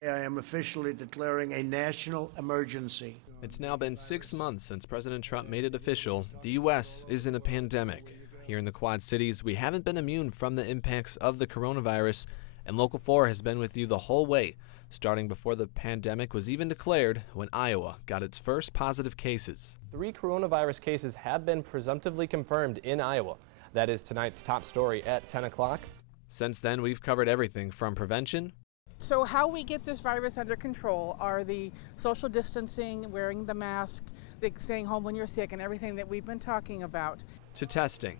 I am officially declaring a national emergency. It's now been 6 months since President Trump made it official. The U.S. is in a pandemic. Here in the Quad Cities, we haven't been immune from the impacts of the coronavirus, and Local 4 has been with you the whole way, starting before the pandemic was even declared when Iowa got its first positive cases. 3 coronavirus cases have been presumptively confirmed in Iowa. That is tonight's top story at 10 o'clock. Since then, we've covered everything from prevention. So how we get this virus under control are the social distancing, wearing the mask, the staying home when you're sick, and everything that we've been talking about. To testing.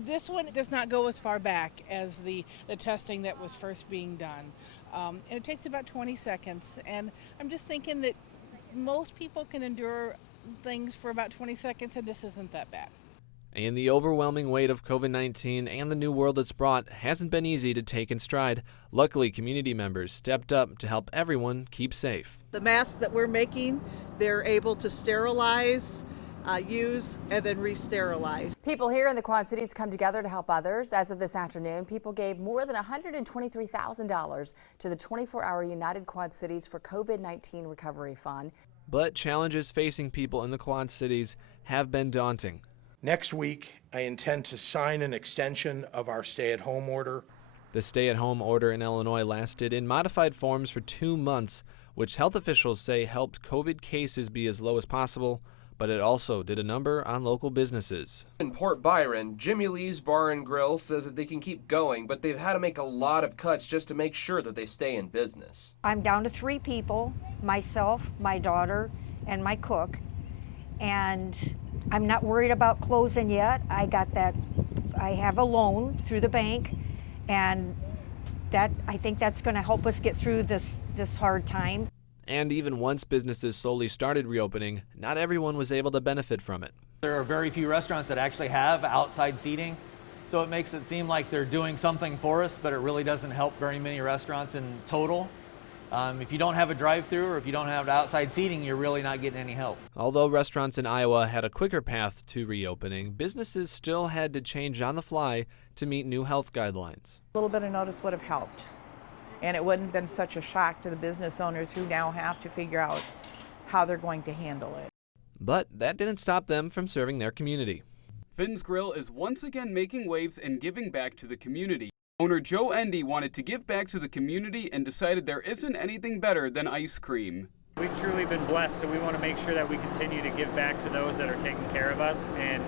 This one does not go as far back as the testing that was first being done. And it takes about 20 seconds, and I'm just thinking that most people can endure things for about 20 seconds, and this isn't that bad. And the overwhelming weight of COVID-19 and the new world it's brought hasn't been easy to take in stride. Luckily, community members stepped up to help everyone keep safe. The masks that we're making, they're able to sterilize, use, and then re-sterilize. People here in the Quad Cities come together to help others. As of this afternoon, people gave more than $123,000 to the 24-hour United Quad Cities for COVID-19 Recovery Fund. But challenges facing people in the Quad Cities have been daunting. Next week, I intend to sign an extension of our stay-at-home order. The stay-at-home order in Illinois lasted in modified forms for 2 months, which health officials say helped COVID cases be as low as possible, but it also did a number on local businesses. In Port Byron, Jimmy Lee's Bar and Grill says that they can keep going, but they've had to make a lot of cuts just to make sure that they stay in business. I'm down to 3 people, myself, my daughter, and my cook, and I'm not worried about closing yet. I have a loan through the bank, and I think that's going to help us get through this hard time. And even once businesses slowly started reopening, not everyone was able to benefit from it. There are very few restaurants that actually have outside seating, so it makes it seem like they're doing something for us, but it really doesn't help very many restaurants in total. If you don't have a drive-through or if you don't have outside seating, you're really not getting any help. Although restaurants in Iowa had a quicker path to reopening, businesses still had to change on the fly to meet new health guidelines. A little bit of notice would have helped, and it wouldn't have been such a shock to the business owners who now have to figure out how they're going to handle it. But that didn't stop them from serving their community. Finn's Grill is once again making waves and giving back to the community. Owner Joe Endy wanted to give back to the community and decided there isn't anything better than ice cream. We've truly been blessed, so we want to make sure that we continue to give back to those that are taking care of us. And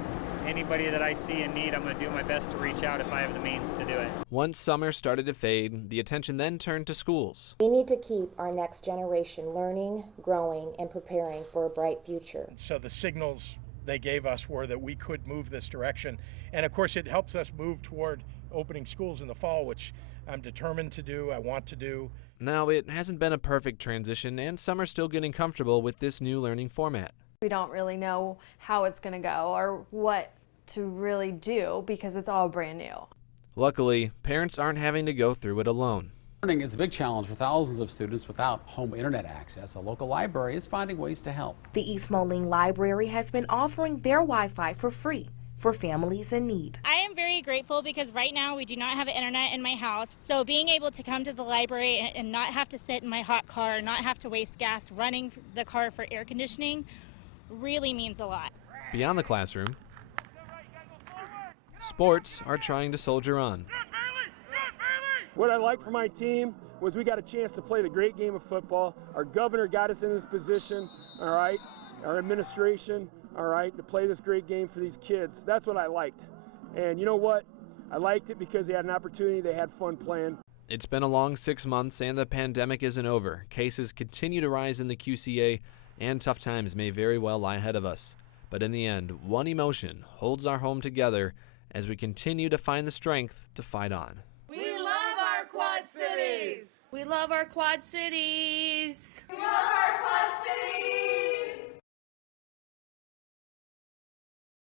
anybody that I see in need, I'm going to do my best to reach out if I have the means to do it. Once summer started to fade, the attention then turned to schools. We need to keep our next generation learning, growing, and preparing for a bright future. So the signals they gave us were that we could move this direction. And of course, it helps us move toward opening schools in the fall, which I'm determined to do, I want to do. Now, it hasn't been a perfect transition, and some are still getting comfortable with this new learning format. We don't really know how it's going to go or what to really do because it's all brand new. Luckily, parents aren't having to go through it alone. Learning is a big challenge for thousands of students without home internet access. A local library is finding ways to help. The East Moline Library has been offering their Wi-Fi for free for families in need. I am very grateful because right now we do not have internet in my house. So being able to come to the library and not have to sit in my hot car, not have to waste gas running the car for air conditioning really means a lot. Beyond the classroom, sports are trying to soldier on. What I like for my team was we got a chance to play the great game of football. Our governor got us in this position, all right? Our administration, all right, to play this great game for these kids. That's what I liked. And you know what? I liked it because they had an opportunity, they had fun playing. It's been a long 6 months and the pandemic isn't over. Cases continue to rise in the QCA and tough times may very well lie ahead of us. But in the end, one emotion holds our home together as we continue to find the strength to fight on. We love our Quad Cities! We love our Quad Cities! We love our Quad Cities!